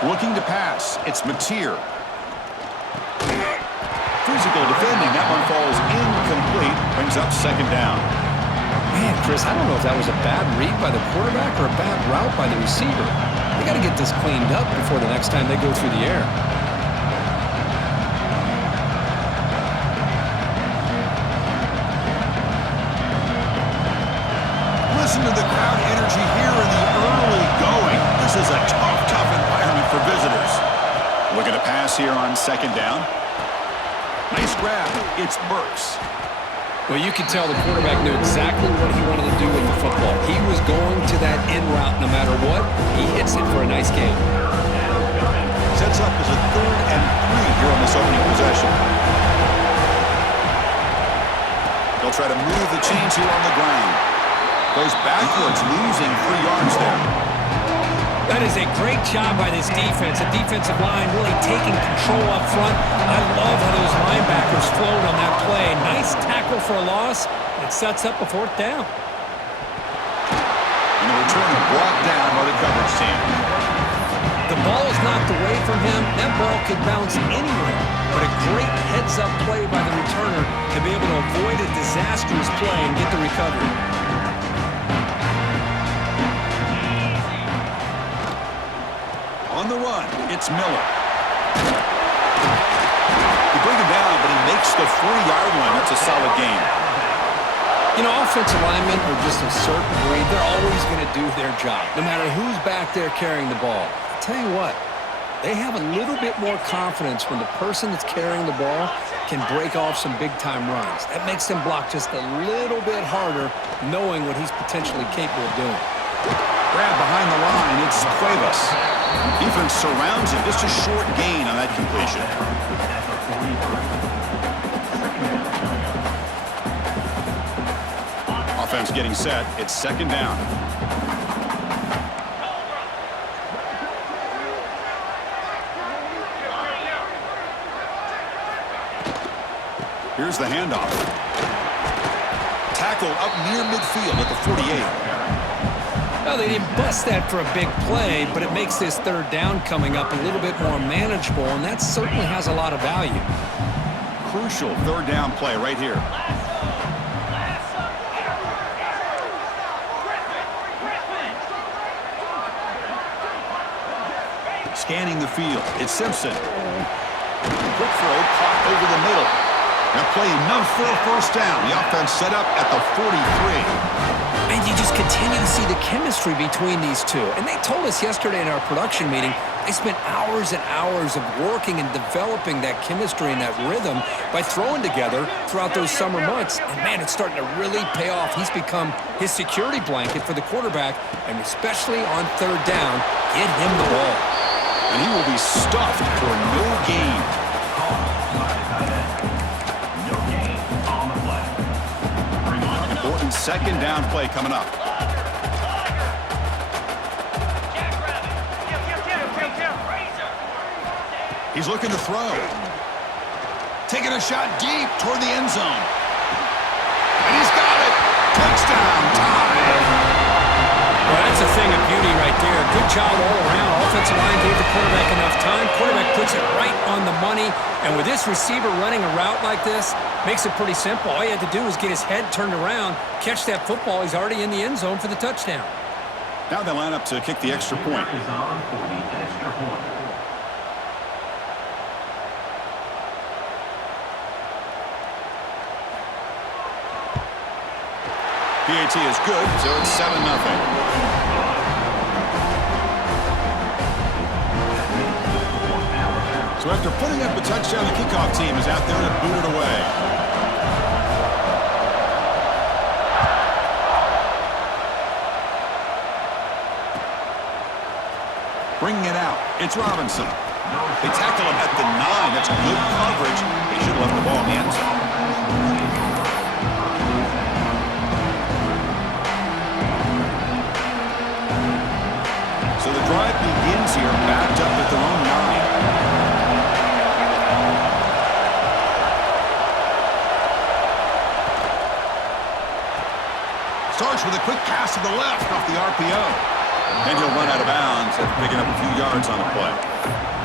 Looking to pass. It's Mateer. Physical defending. That one falls incomplete. Brings up second down. Man, Chris, I don't know if that was a bad read by the quarterback or a bad route by the receiver. They got to get this cleaned up before the next time they go through the air. Listen to the crowd energy here in the early going. This is a tough environment for visitors. Looking to pass here on second down. Nice grab. It's Burks. Well, you could tell the quarterback knew exactly what he wanted to do with the football. He was going to that in route no matter what. He hits it for a nice gain. Sets up as a 3rd and 3 here on this opening possession. They'll try to move the chains here on the ground. Goes backwards, losing 3 yards there. That is a great job by this defense. The defensive line really taking control up front. I love how those linebackers flowed on that play. Nice tackle for a loss. It sets up a 4th down. And the return brought down by the coverage team. The ball is knocked away from him. That ball could bounce anywhere. But a great heads-up play by the returner to be able to avoid a disastrous play and get the recovery. On the run, it's Miller. He brings him down, but he makes the 40-yard line. That's a solid gain. You know, offensive linemen are just a certain breed. They're always going to do their job, no matter who's back there carrying the ball. I'll tell you what, they have a little bit more confidence when the person that's carrying the ball can break off some big-time runs. That makes them block just a little bit harder, knowing what he's potentially capable of doing. Grab behind the line, it's Cuevas. Defense surrounds him. Just a short gain on that completion. Offense getting set. It's second down. Here's the handoff. Tackle up near midfield at the 48. Well, they didn't bust that for a big play, but it makes this 3rd down coming up a little bit more manageable, and that certainly has a lot of value. Crucial 3rd down play right here. Scanning the field. It's Simpson. Quick throw caught over the middle. Now play enough for a 1st down. The offense set up at the 43. And you just continue to see the chemistry between these two. And they told us yesterday in our production meeting, they spent hours and hours of working and developing that chemistry and that rhythm by throwing together throughout those summer months. And, man, it's starting to really pay off. He's become his security blanket for the quarterback, and especially on 3rd down, get him the ball. And he will be stuffed for no gain. Important 2nd down play coming up. He's looking to throw. Taking a shot deep toward the end zone. And he's got it. Touchdown time. Well, that's a thing of beauty right there. Good job all around. Offensive line gave the quarterback enough time. Quarterback puts it right on the money. And with this receiver running a route like this, makes it pretty simple. All you had to do was get his head turned around, catch that football. He's already in the end zone for the touchdown. Now they line up to kick the extra point. PAT is good, so it's 7-0. So after putting up a touchdown, the kickoff team is out there to boot it away. Bringing it out, it's Robinson. They tackle him at the 9. That's good coverage. They should have left the ball in the end zone. So the drive begins here, backed up at their own 9. Starts with a quick pass to the left off the RPO. And he'll run out of bounds at picking up a few yards on the play.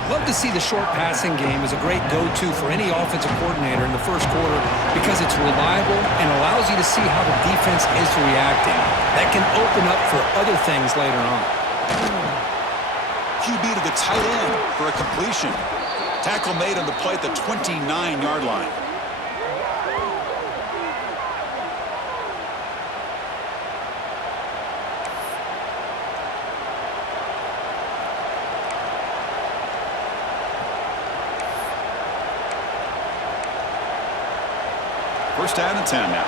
Love to see the short passing game as a great go-to for any offensive coordinator in the first quarter because it's reliable and allows you to see how the defense is reacting. That can open up for other things later on. QB to the tight end for a completion. Tackle made on the play at the 29-yard line. First down and 10 now.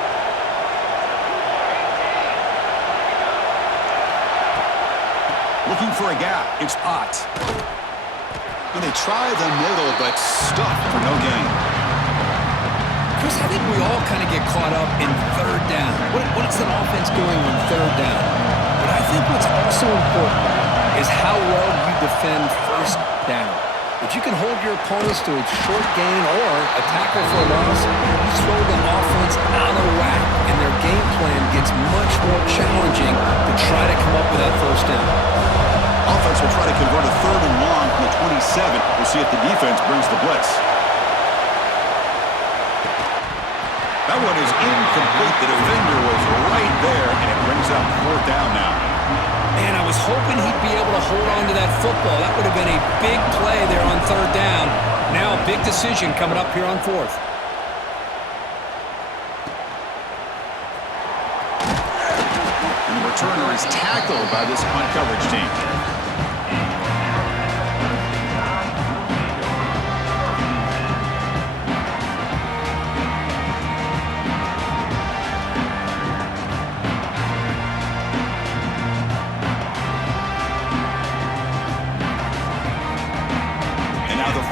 Looking for a gap. It's Ott. And they try the middle, but stuck for no gain. Chris, I think we all kind of get caught up in third down. What's an offense doing on third down? But I think what's also important is how well you defend first down. If you can hold your opponents to a short gain or a tackle for a loss, you throw the offense out of whack, and their game plan gets much more challenging to try to come up with that first down. Offense will try to convert a third and long from the 27. We'll see if the defense brings the blitz. That one is incomplete. The defender was right there, and it brings up fourth down now. Man, I was hoping he'd be able to hold on to that football. That would have been a big play there on third down. Now a big decision coming up here on fourth. And the returner is tackled by this punt coverage team.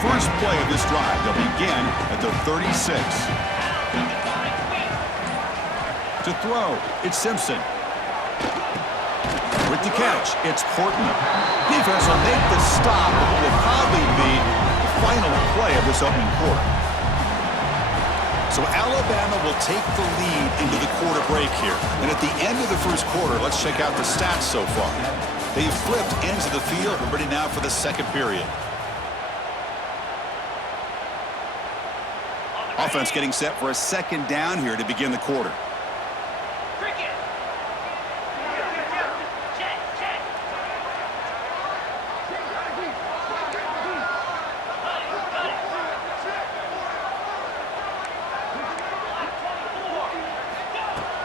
First play of this drive, they'll begin at the 36. To throw, it's Simpson. With the catch, it's Horton. Defense will make the stop, but it will probably be the final play of this opening quarter. So Alabama will take the lead into the quarter break here. And at the end of the first quarter, let's check out the stats so far. They've flipped ends of the field. We're ready now for the second period. Offense getting set for a second down here to begin the quarter.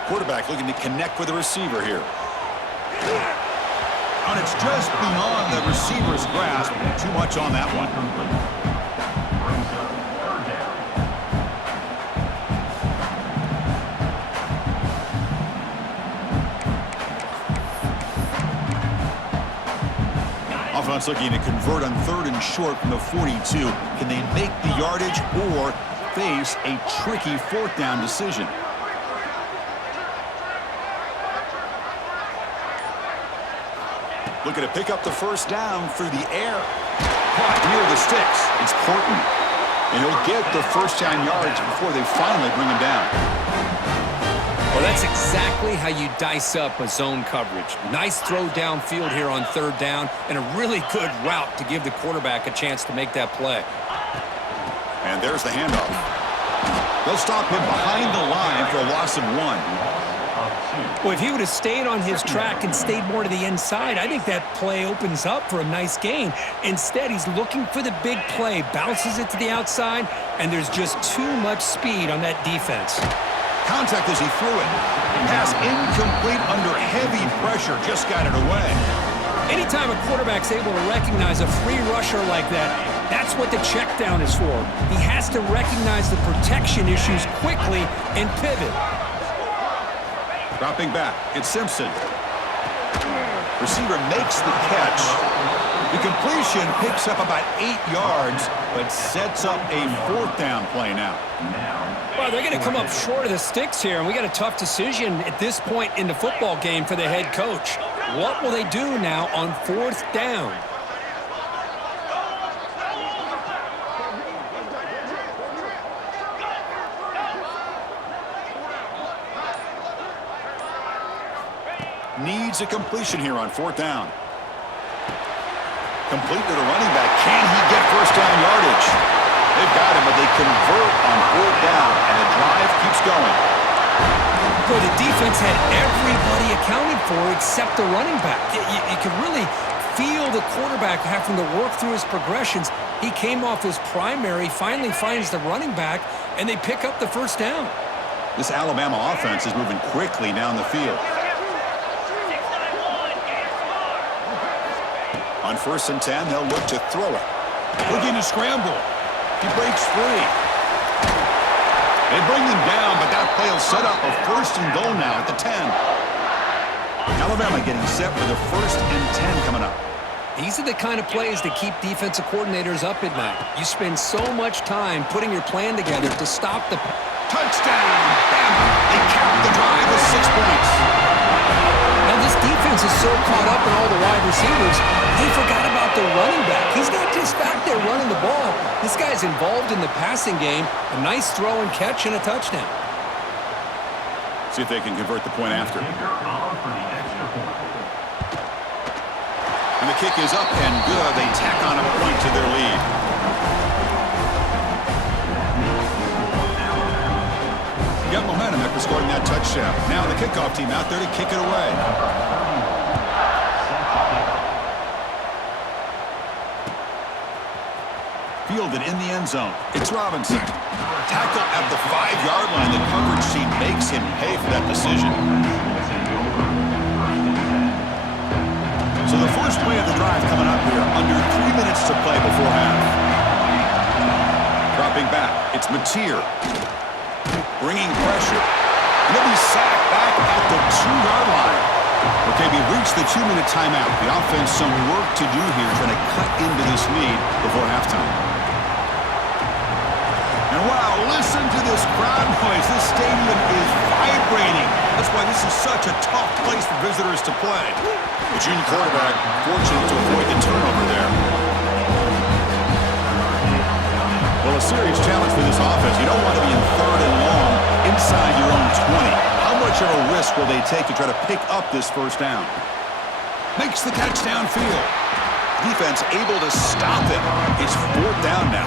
Quarterback looking to connect with the receiver here. And it's just beyond the receiver's grasp. Too much on that one. Offense looking to convert on third and short from the 42. Can they make the yardage or face a tricky fourth down decision? Looking to pick up the first down through the air. Caught near the sticks. It's Horton. And he'll get the first down yards before they finally bring him down. Well, that's exactly how you dice up a zone coverage. Nice throw downfield here on third down, and a really good route to give the quarterback a chance to make that play. And there's the handoff. They'll stop him behind the line for a loss of 1. Well, if he would have stayed on his track and stayed more to the inside, I think that play opens up for a nice gain. Instead, he's looking for the big play, bounces it to the outside, and there's just too much speed on that defense. Contact as he threw it. Pass incomplete under heavy pressure. Just got it away. Anytime a quarterback's able to recognize a free rusher like that, that's what the check down is for. He has to recognize the protection issues quickly and pivot. Dropping back, it's Simpson. Receiver makes the catch. The completion picks up about 8 yards, but sets up a fourth down play now. Well, they're going to come up short of the sticks here, and we got a tough decision at this point in the football game for the head coach. What will they do now on fourth down? Needs a completion here on fourth down. Complete to the running back. Can he get first down yardage? They've got him, but they convert on fourth down, and the drive keeps going. Boy, the defense had everybody accounted for except the running back. You could really feel the quarterback having to work through his progressions. He came off his primary, finally finds the running back, and they pick up the first down. This Alabama offense is moving quickly down the field. On 1st and 10, they'll look to throw it. Looking to scramble. He breaks free. They bring him down, but that play will set up a 1st and goal now at the 10. Alabama getting set for the 1st and 10 coming up. These are the kind of plays that keep defensive coordinators up at night. You spend so much time putting your plan together to stop the... Touchdown! Bama! They cap the drive with 6 points. Now this defense is so caught up in all the wide receivers, they forgot about the running back. He's not just back there running the ball. This guy's involved in the passing game. A nice throw and catch and a touchdown. See if they can convert the point after. And the kick is up and good. They tack on a point to their lead. Got momentum after scoring that touchdown. Now the kickoff team out there to kick it away. Fielded in the end zone. It's Robinson. Tackle at the 5-yard line. The coverage team makes him pay for that decision. So the first play of the drive coming up here. Under 3 minutes to play before half. Dropping back. It's Mateer. Bringing pressure. And he'll be sacked back at the 2-yard line. Okay, we reached the 2-minute timeout. The offense some work to do here trying to cut into this lead before halftime. And wow, listen to this crowd noise. This stadium is vibrating. That's why this is such a tough place for visitors to play. The junior quarterback fortunate to avoid the turnover there. Well, a serious challenge for this offense. You don't want to be in 3rd and long inside your own 20. How much of a risk will they take to try to pick up this first down? Makes the catch downfield. Defense able to stop it. It's 4th down now.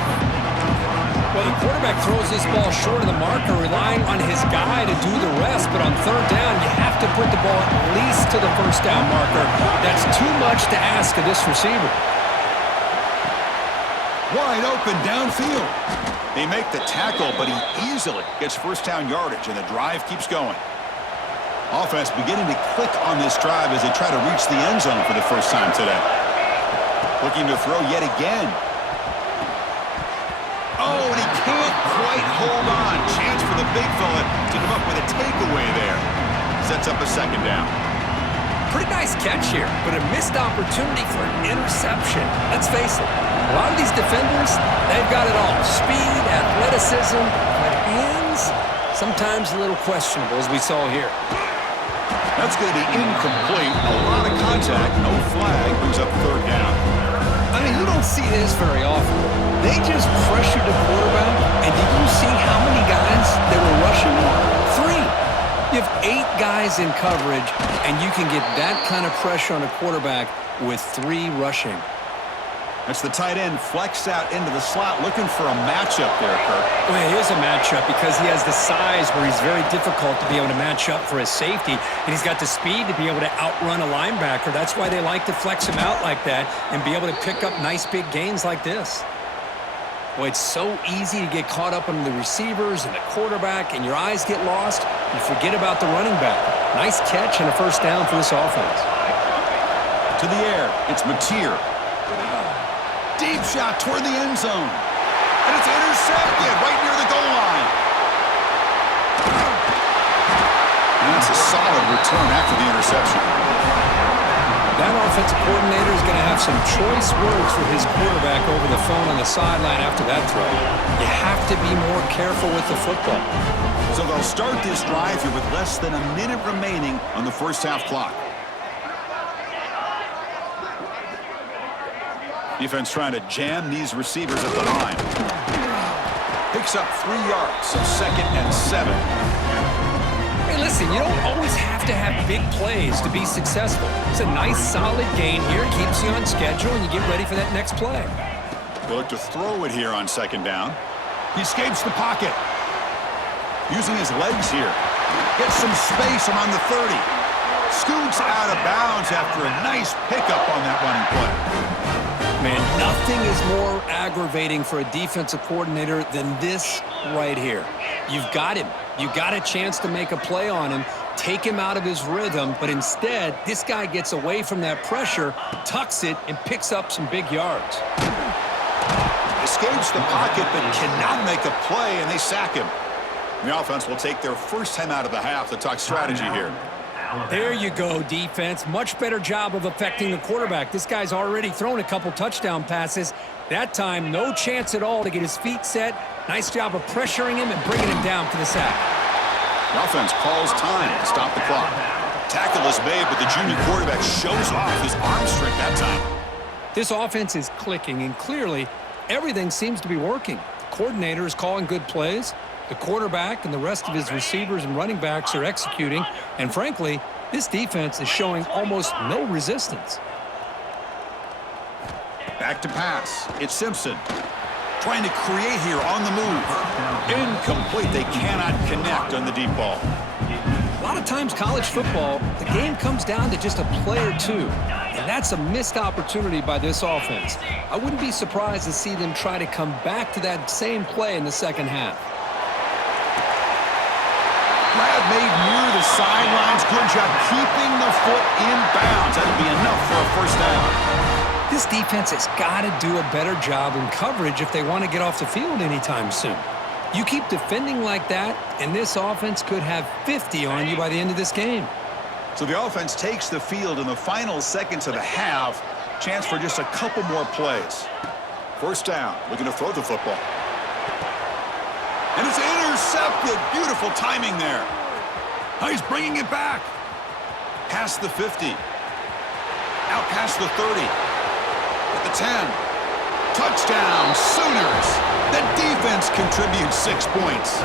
Well, the quarterback throws this ball short of the marker, relying on his guy to do the rest. But on 3rd down, you have to put the ball at least to the first down marker. That's too much to ask of this receiver. Wide open downfield. They make the tackle, but he easily gets first down yardage, and the drive keeps going. Offense beginning to click on this drive as they try to reach the end zone for the first time today. Looking to throw yet again. Oh, and he can't quite hold on. Chance for the big fella to come up with a takeaway there. Sets up a 2nd down. Pretty nice catch here, but a missed opportunity for an interception. Let's face it, a lot of these defenders, they've got it all. Speed, athleticism, but hands, sometimes a little questionable, as we saw here. That's going to be incomplete. A lot of contact, no flag, brings up 3rd down. I mean, you don't see this very often. They just pressured the quarterback, and did you see how many guys they were rushing? 3. You have 8 guys in coverage, and you can get that kind of pressure on a quarterback with 3 rushing. That's the tight end flexed out into the slot, looking for a matchup there, Kirk. Well, it is a matchup because he has the size where he's very difficult to be able to match up for his safety, and he's got the speed to be able to outrun a linebacker. That's why they like to flex him out like that and be able to pick up nice big gains like this. Boy, it's so easy to get caught up on the receivers and the quarterback, and your eyes get lost. You forget about the running back. Nice catch and a first down for this offense. To the air, it's Mateer. Deep shot toward the end zone. And it's intercepted right near the goal line. And that's a solid return after the interception. That offensive coordinator is going to have some choice words for his quarterback over the phone on the sideline after that throw. You have to be more careful with the football. So they'll start this drive here with less than a minute remaining on the first half clock. Defense trying to jam these receivers at the line. Picks up 3 yards, so 2nd and 7. Hey, Listen, you don't always have to have big plays to be successful. It's a nice, solid gain here. Keeps you on schedule, and you get ready for that next play. They'll look to throw it here on second down. He escapes the pocket. Using his legs here. Gets some space around the 30. Scoots out of bounds after a nice pickup on that running play. Man, nothing is more aggravating for a defensive coordinator than this right here. You've got him. You got a chance to make a play on him, take him out of his rhythm, but instead, this guy gets away from that pressure, tucks it, and picks up some big yards. Escapes the pocket, but cannot make a play, and they sack him. The offense will take their first time out of the half to talk strategy here. There you go, defense. Much better job of affecting the quarterback. This guy's already thrown a couple touchdown passes. That time, no chance at all to get his feet set. Nice job of pressuring him and bringing him down for the sack. The offense calls time to stop the clock. Tackle is made, but the junior quarterback shows off his arm strength that time. This offense is clicking, and clearly, everything seems to be working. The coordinator is calling good plays. The quarterback and the rest of his receivers and running backs are executing. And frankly, this defense is showing almost no resistance. Back to pass. It's Simpson. Trying to create here on the move. Incomplete. They cannot connect on the deep ball. A lot of times college football, the game comes down to just a play or two. And that's a missed opportunity by this offense. I wouldn't be surprised to see them try to come back to that same play in the second half. Grab made near the sidelines. Good job keeping the foot in bounds. That'll be enough for a first down. This defense has got to do a better job in coverage if they want to get off the field anytime soon. You keep defending like that, and this offense could have 50 on you by the end of this game. So the offense takes the field in the final seconds of the half. Chance for just a couple more plays. First down. Looking to throw the football. And it's intercepted. Beautiful timing there. Now he's bringing it back. Past the 50. Out past the 30. At the 10. Touchdown, Sooners. The defense contributes 6 points.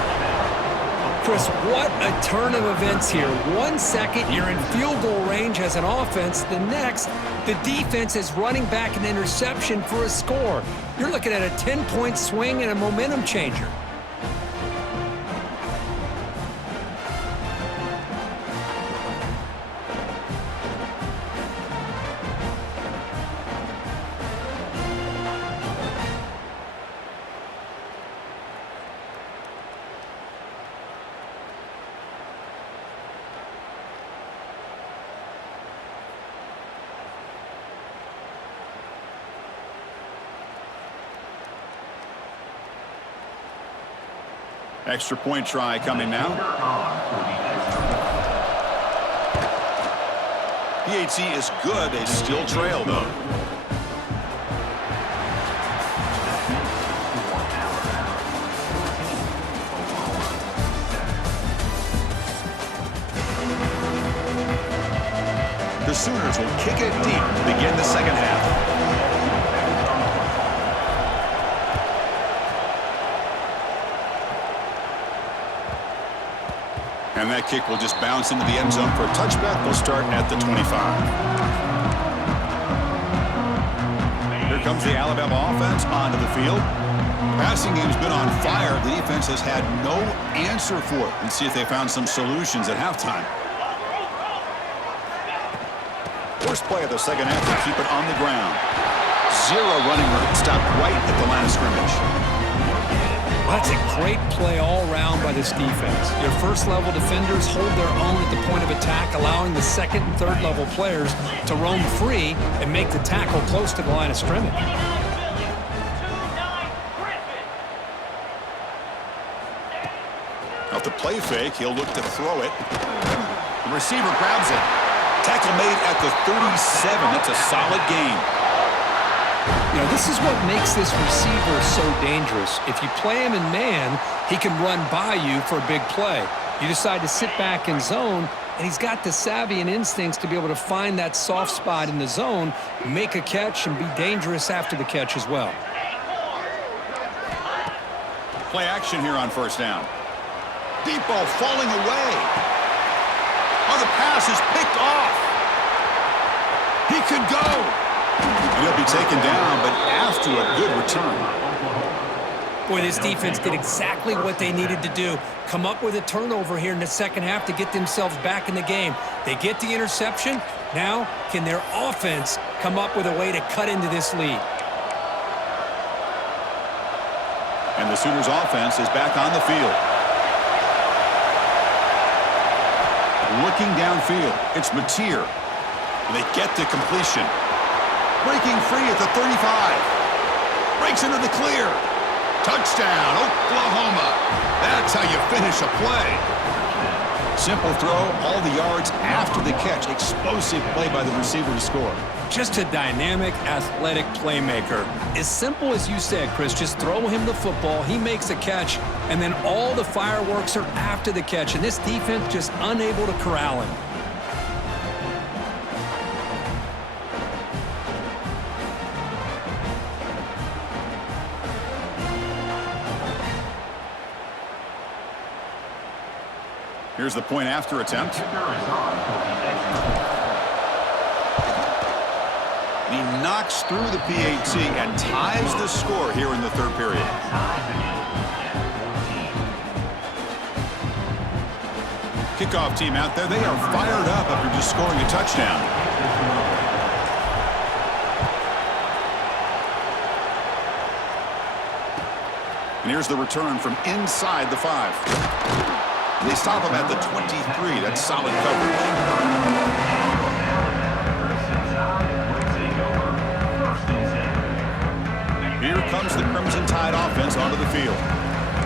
Chris, what a turn of events here. 1 second, you're in field goal range as an offense. The next, the defense is running back an interception for a score. You're looking at a 10-point swing and a momentum changer. Extra point try coming now. PAT is good. They still trail, though. The Sooners will kick it deep to begin the second half. And that kick will just bounce into the end zone for a touchback. They'll start at the 25. Here comes the Alabama offense onto the field. The passing game's been on fire. The defense has had no answer for it. Let's see if they found some solutions at halftime. First play of the second half to keep it on the ground. Zero running room. Stopped right at the line of scrimmage. That's a great play all around by this defense. Your first-level defenders hold their own at the point of attack, allowing the second and third-level players to roam free and make the tackle close to the line of scrimmage. Off the play fake, he'll look to throw it. The receiver grabs it. Tackle made at the 37. That's a solid gain. You know, this is what makes this receiver so dangerous. If you play him in man, he can run by you for a big play. You decide to sit back in zone, and he's got the savvy and instincts to be able to find that soft spot in the zone, make a catch, and be dangerous after the catch as well. Play action here on first down. Deep ball falling away. Oh, the pass is picked off. He could go. And he'll be taken down, but after a good return. Boy, this defense did exactly what they needed to do. Come up with a turnover here in the second half to get themselves back in the game. They get the interception. Now, can their offense come up with a way to cut into this lead? And the Sooners offense is back on the field. Looking downfield, it's Mateer. And they get the completion. Breaking free at the 35. Breaks into the clear. Touchdown, Oklahoma. That's how you finish a play. Simple throw, all the yards after the catch. Explosive play by the receiver to score. Just a dynamic, athletic playmaker. As simple as you said, Chris, just throw him the football, he makes a catch, and then all the fireworks are after the catch, and this defense just unable to corral him. Here's the point after attempt. He knocks through the PAT and ties the score here in the third period. Kickoff team out there. They are fired up after just scoring a touchdown. And here's the return from inside the 5. They stop him at the 23. That's solid coverage. Here comes the Crimson Tide offense onto the field.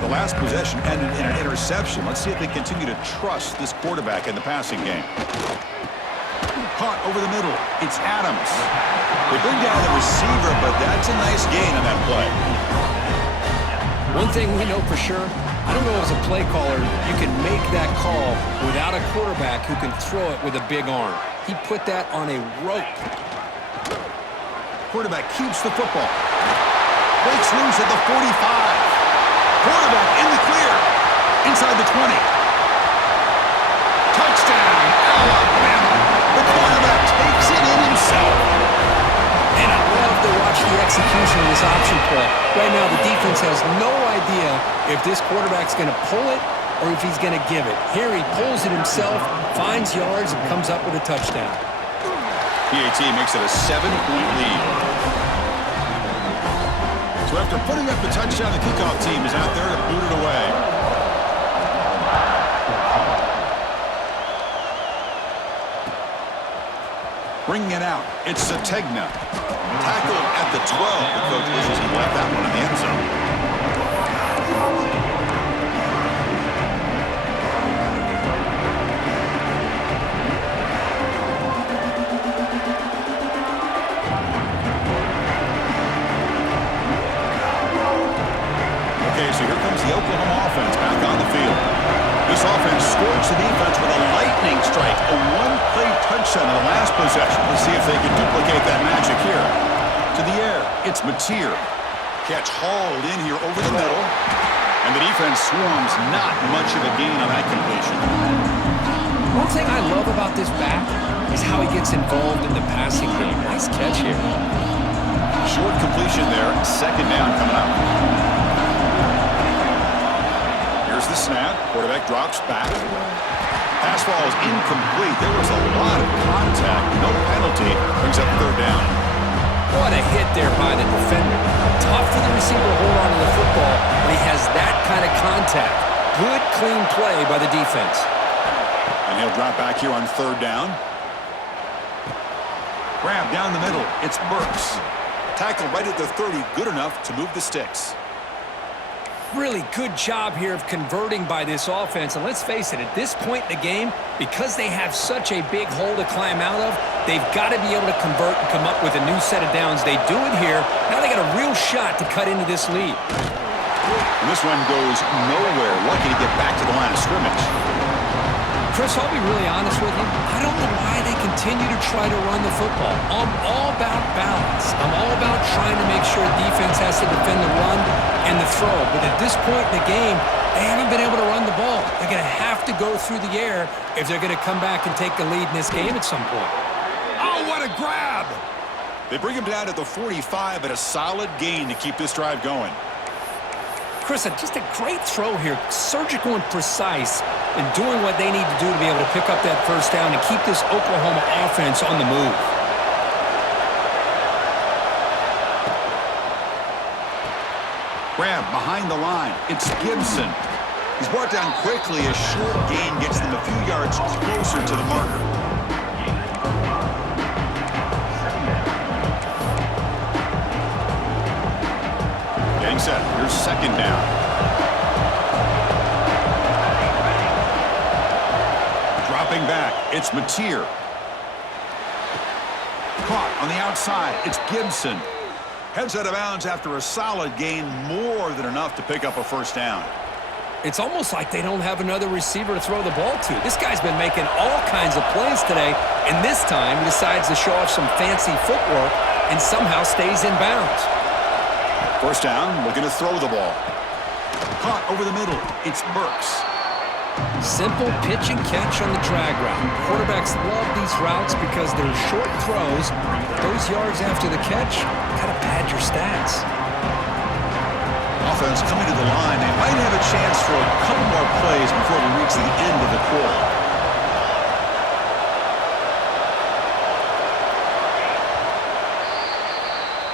The last possession ended in an interception. Let's see if they continue to trust this quarterback in the passing game. Caught over the middle. It's Adams. They bring down the receiver, but that's a nice gain on that play. One thing we know for sure, I don't know as a play caller, you can make that call without a quarterback who can throw it with a big arm. He put that on a rope. Quarterback keeps the football. Breaks loose at the 45. Quarterback in the clear. Inside the 20. Touchdown, Alabama. The quarterback takes it in himself. And I love to watch the execution of this option play. Right now, the defense has no idea if this quarterback's going to pull it or if he's going to give it. Here he pulls it himself, finds yards, and comes up with a touchdown. PAT makes it a 7-point lead. So after putting up the touchdown, the kickoff team is out there to boot it away. Bringing it out, it's Sategna. Tackled at the 12. The coach wishes he left that one in the end zone. Okay, so here comes the Oklahoma offense back on the field. This offense scores the defense with a lightning strike, a one-play touchdown in the last possession. Let's see if they can duplicate that magic here. To the air, it's Mateer. Catch hauled in here over the middle, and the defense swarms. Not much of a gain on that completion. One thing I love about this back is how he gets involved in the passing game. Nice catch here. Short completion there, second down coming up. Here's the snap. Quarterback drops back. Pass ball is incomplete. There was a lot of contact. No penalty. Brings up third down. What a hit there by the defender. Tough for the receiver to hold on to the football when he has that kind of contact. Good, clean play by the defense. And he'll drop back here on third down. Grab down the middle. It's Burks. Tackle right at the 30. Good enough to move the sticks. Really good job here of converting by this offense. And let's face it, at this point in the game, because they have such a big hole to climb out of, they've got to be able to convert and come up with a new set of downs. They do it here. Now they got a real shot to cut into this lead. And this one goes nowhere. Lucky to get back to the line of scrimmage. Chris, I'll be really honest with you. I don't know why they continue to try to run the football. I'm all about balance. I'm all about trying to make sure defense has to defend the run and the throw. But at this point in the game, They haven't been able to run the ball. They're going to have to go through the air if they're going to come back and take the lead in this game at some point. Oh, what a grab! They bring him down to the 45 at a solid gain to keep this drive going. Chris, just a great throw here. Surgical and precise in doing what they need to do to be able to pick up that first down and keep this Oklahoma offense on the move. Grab behind the line. It's Gibson. He's brought down quickly. A short gain gets them a few yards closer to the marker. Getting set. Here's second down. Dropping back. It's Mateer. Caught on the outside. It's Gibson. Heads out of bounds after a solid gain, more than enough to pick up a first down. It's almost like they don't have another receiver to throw the ball to. This guy's been making all kinds of plays today, and this time he decides to show off some fancy footwork and somehow stays in bounds. First down, looking to throw the ball. Caught over the middle. It's Burks. Simple pitch and catch on the drag route. Quarterbacks love these routes because they're short throws. Those yards after the catch, gotta pad your stats. Offense coming to the line. They might have a chance for a couple more plays before we reach the end of the quarter.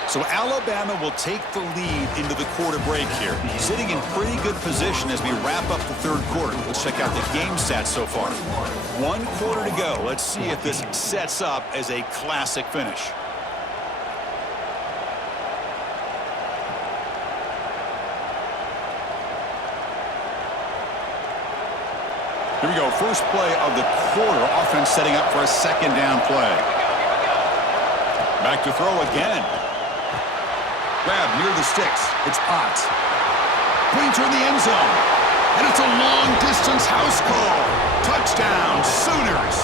So Alabama will take the lead into the quarter break here. Sitting in pretty good position as we wrap up the third quarter. Let's check out the game stats so far. 1 quarter to go. Let's see if this sets up as a classic finish. Here we go. First play of the quarter. Offense setting up for a second down play. Back to throw again. Grab near the sticks. It's Ott. Pointer in the end zone. And it's a long-distance house call. Touchdown, Sooners.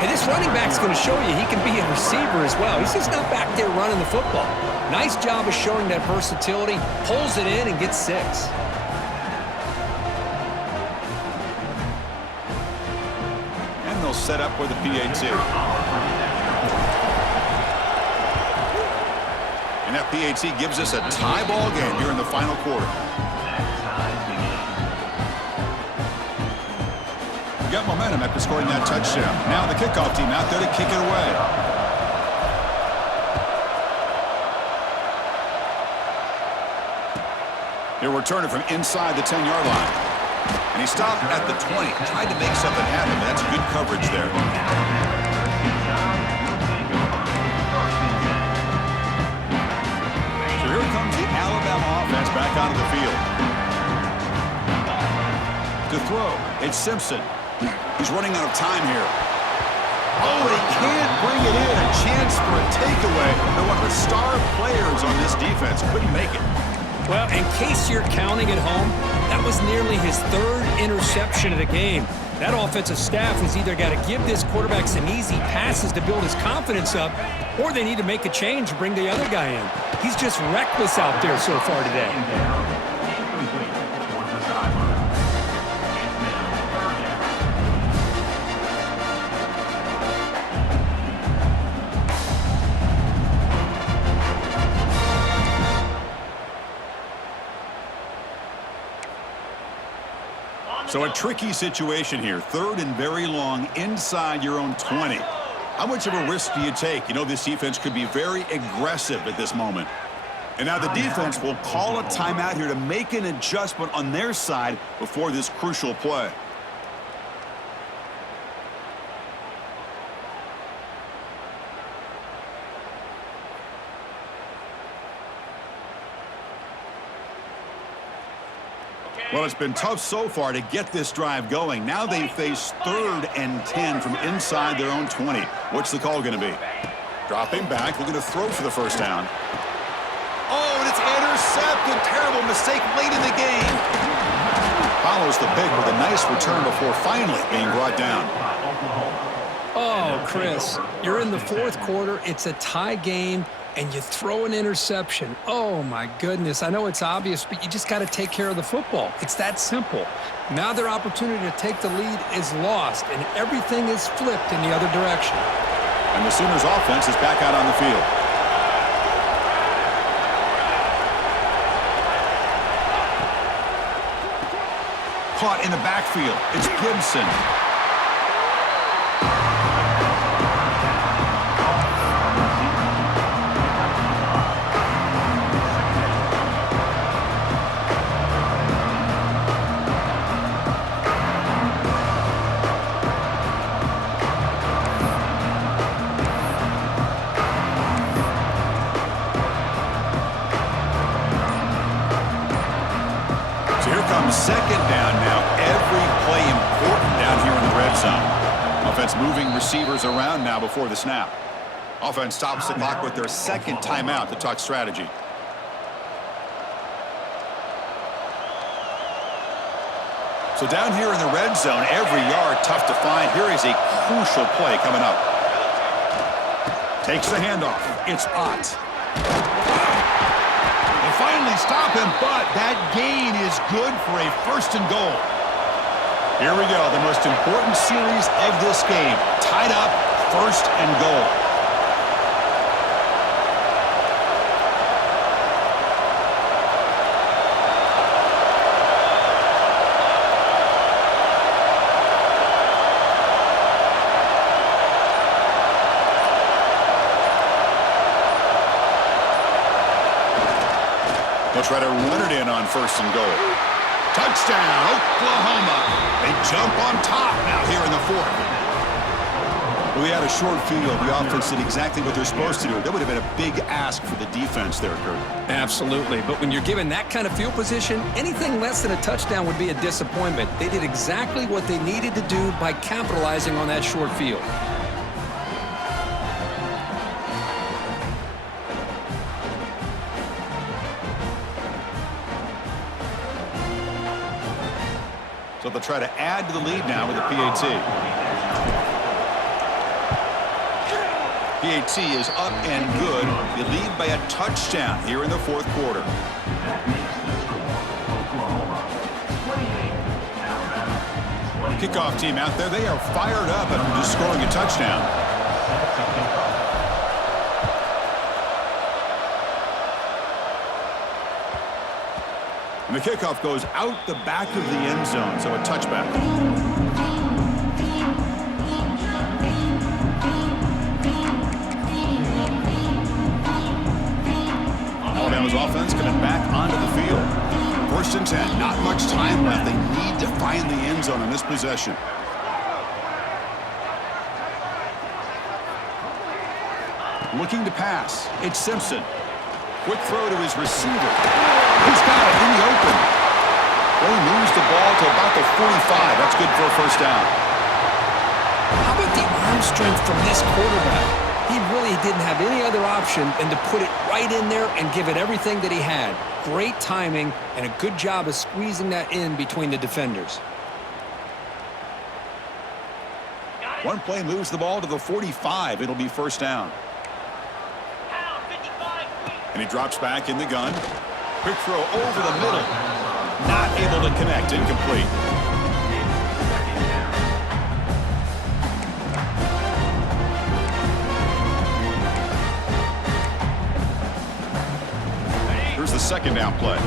Hey, this running back's going to show you he can be a receiver as well. He's just not back there running the football. Nice job of showing that versatility. Pulls it in and gets 6. And they'll set up with a PAT. And that PAT gives us a tie ball game here in the final quarter. We got momentum after scoring that touchdown. Now the kickoff team out there to kick it away. He'll return it from inside the 10-yard line. And he stopped at the 20. Tried to make something happen. That's good coverage there. Here comes the Alabama offense back onto the field. To throw, it's Simpson. He's running out of time here. Oh, he can't bring it in. A chance for a takeaway. But one of the star players on this defense couldn't make it. Well, in case you're counting at home, that was nearly his 3rd interception of the game. That offensive staff has either got to give this quarterback some easy passes to build his confidence up, or they need to make a change and bring the other guy in. He's just reckless out there so far today. So a tricky situation here. 3rd and very long inside your own 20. How much of a risk do you take? You know, this defense could be very aggressive at this moment. And now the defense will call a timeout here to make an adjustment on their side before this crucial play. Well, it's been tough so far to get this drive going. Now they face 3rd and 10 from inside their own 20. What's the call going to be? Dropping back, looking to throw for the first down. Oh, and it's intercepted. Terrible mistake late in the game. Follows the pick with a nice return before finally being brought down. Oh, Chris, you're in the 4th quarter. It's a tie game, and you throw an interception. Oh, my goodness. I know it's obvious, but you just got to take care of the football. It's that simple. Now their opportunity to take the lead is lost, and everything is flipped in the other direction. And the Sooners offense is back out on the field. Caught in the backfield. It's Gibson. Second down now. Every play important down here in the red zone. Offense moving receivers around now before the snap. Offense stops the clock with their second timeout to talk strategy. So down here in the red zone, every yard tough to find. Here is a crucial play coming up. Takes the handoff. It's Ott. Finally stop him, but that gain is good for a 1st and goal. Here we go, the most important series of this game. Tied up, 1st and goal. They'll try to run it in on 1st and goal. Touchdown, Oklahoma. They jump on top now here in the 4th. We had a short field. The offense did exactly what they're supposed to do. That would have been a big ask for the defense there, Kurt. Absolutely. But when you're given that kind of field position, anything less than a touchdown would be a disappointment. They did exactly what they needed to do by capitalizing on that short field. So they'll try to add to the lead now with a PAT. PAT is up and good. They lead by a touchdown here in the 4th quarter. Kickoff team out there, they are fired up after just scoring a touchdown. And the kickoff goes out the back of the end zone, so a touchback. Alabama's offense coming back onto the field. 1st and 10, not much time left. They need to find the end zone on this possession. Looking to pass. It's Simpson. Quick throw to his receiver. He's got it in the open. Only moves the ball to about the 45. That's good for a 1st down. How about the arm strength from this quarterback? He really didn't have any other option than to put it right in there and give it everything that he had. Great timing and a good job of squeezing that in between the defenders. One play moves the ball to the 45. It'll be 1st down. And he drops back in the gun. Quick throw over the middle. Not able to connect. Incomplete. Here's the 2nd down play.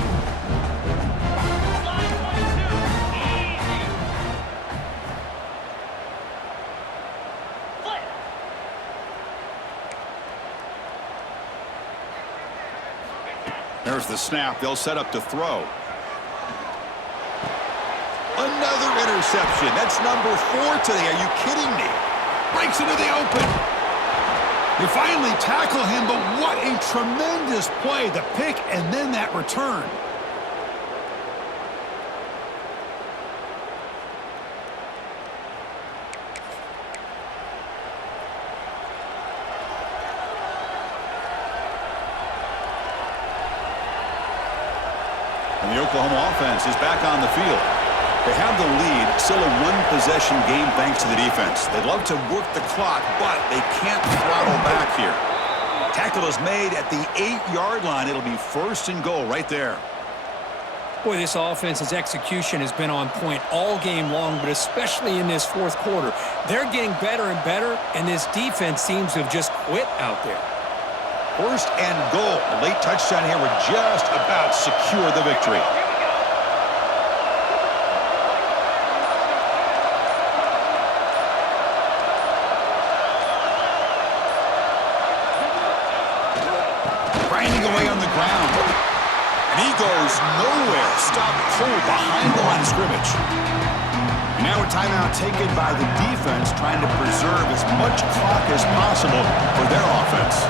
There's the snap. They'll set up to throw. Another interception. That's number 4 today. Are you kidding me? Breaks into the open. They finally tackle him, but what a tremendous play. The pick and then that return. And the Oklahoma offense is back on the field. They have the lead, still a one-possession game thanks to the defense. They love to work the clock, but they can't throttle back here. Tackle is made at the 8-yard line. It'll be first and goal right there. Boy, this offense's execution has been on point all game long, but especially in this fourth quarter. They're getting better and better, and this defense seems to have just quit out there. First and goal. A late touchdown here would just about secure the victory. Grinding away on the ground. And he goes nowhere. Stopped cold behind the line of scrimmage. And now a timeout taken by the defense, trying to preserve as much clock as possible for their offense.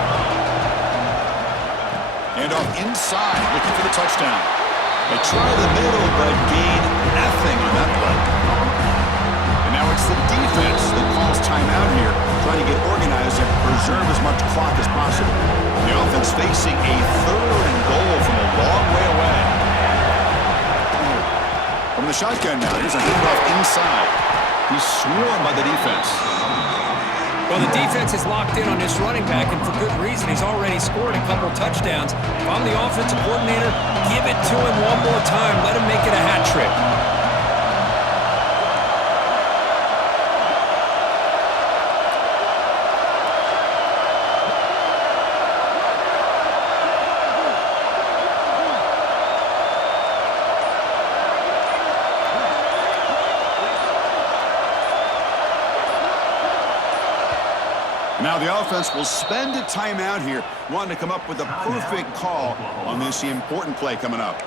And off inside, looking for the touchdown. They try the middle, but gain nothing on that play. And now it's the defense that calls timeout here, trying to get organized and preserve as much clock as possible. The offense facing a third and goal from a long way away. From the shotgun now, here's a handoff inside. He's swarmed by the defense. Well, the defense is locked in on this running back, and for good reason. He's already scored a couple touchdowns. If I'm the offensive coordinator, give it to him one more time. Let him make it a hat trick. Now the offense will spend a timeout here, wanting to come up with a perfect call on this important play coming up.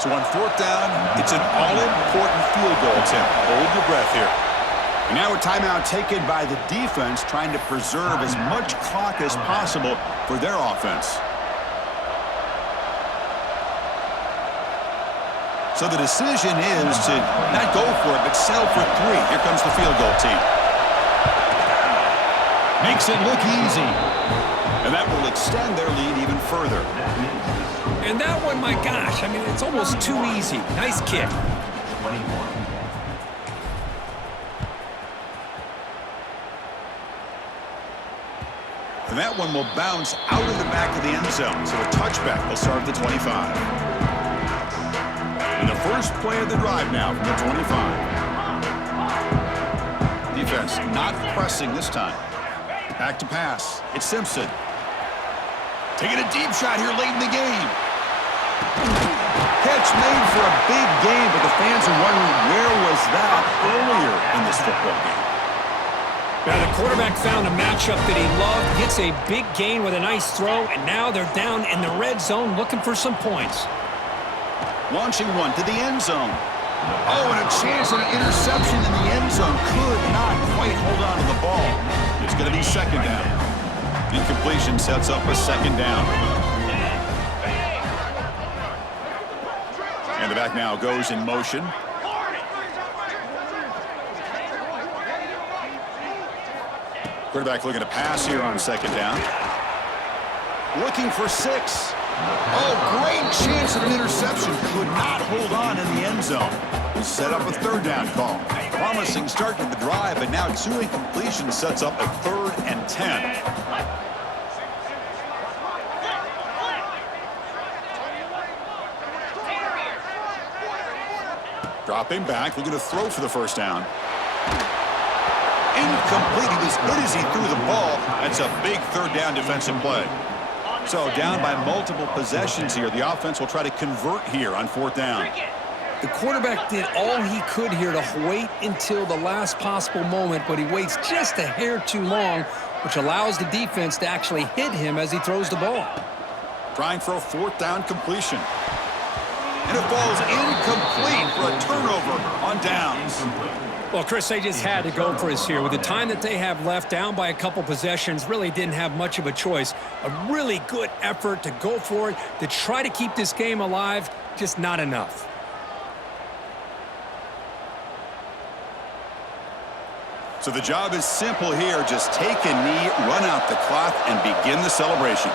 So on fourth down, it's an all-important field goal attempt. Hold your breath here. And now a timeout taken by the defense, trying to preserve as much clock as possible for their offense. So the decision is to not go for it, but settle for 3. Here comes the field goal team. Makes it look easy. And that will extend their lead even further. And that one, my gosh, I mean, it's almost too easy. Nice kick. And that one will bounce out of the back of the end zone. So a touchback will start at the 25. And the first play of the drive now from the 25. Defense not pressing this time. Back to pass. It's Simpson. Taking a deep shot here late in the game. Catch made for a big game, but the fans are wondering where was that earlier in this football game. Now the quarterback found a matchup that he loved, gets a big gain with a nice throw, and now they're down in the red zone looking for some points. Launching one to the end zone. Oh, and a chance at an interception in the end zone. Could not quite hold on to the ball. It's going to be second down. Incompletion sets up a second down. And the back now goes in motion. Quarterback looking to pass here on second down. Looking for 6. Oh, great chance at an interception. Could not hold on in the end zone. Will set up a third down call. Promising start to the drive, but now 2 incompletions sets up a 3rd and 10. Dropping back, looking to throw for the first down. Incomplete. He was hit as he threw the ball. That's a big third down defensive play. So down by multiple possessions here. The offense will try to convert here on fourth down. The quarterback did all he could here to wait until the last possible moment, but he waits just a hair too long, which allows the defense to actually hit him as he throws the ball. Trying for a fourth down completion. And it falls incomplete for a turnover on downs. Well, Chris, they just had to go for us here. With the time that they have left, down by a couple possessions, really didn't have much of a choice. A really good effort to go for it, to try to keep this game alive, just not enough. So the job is simple here. Just take a knee, run out the clock, and begin the celebration.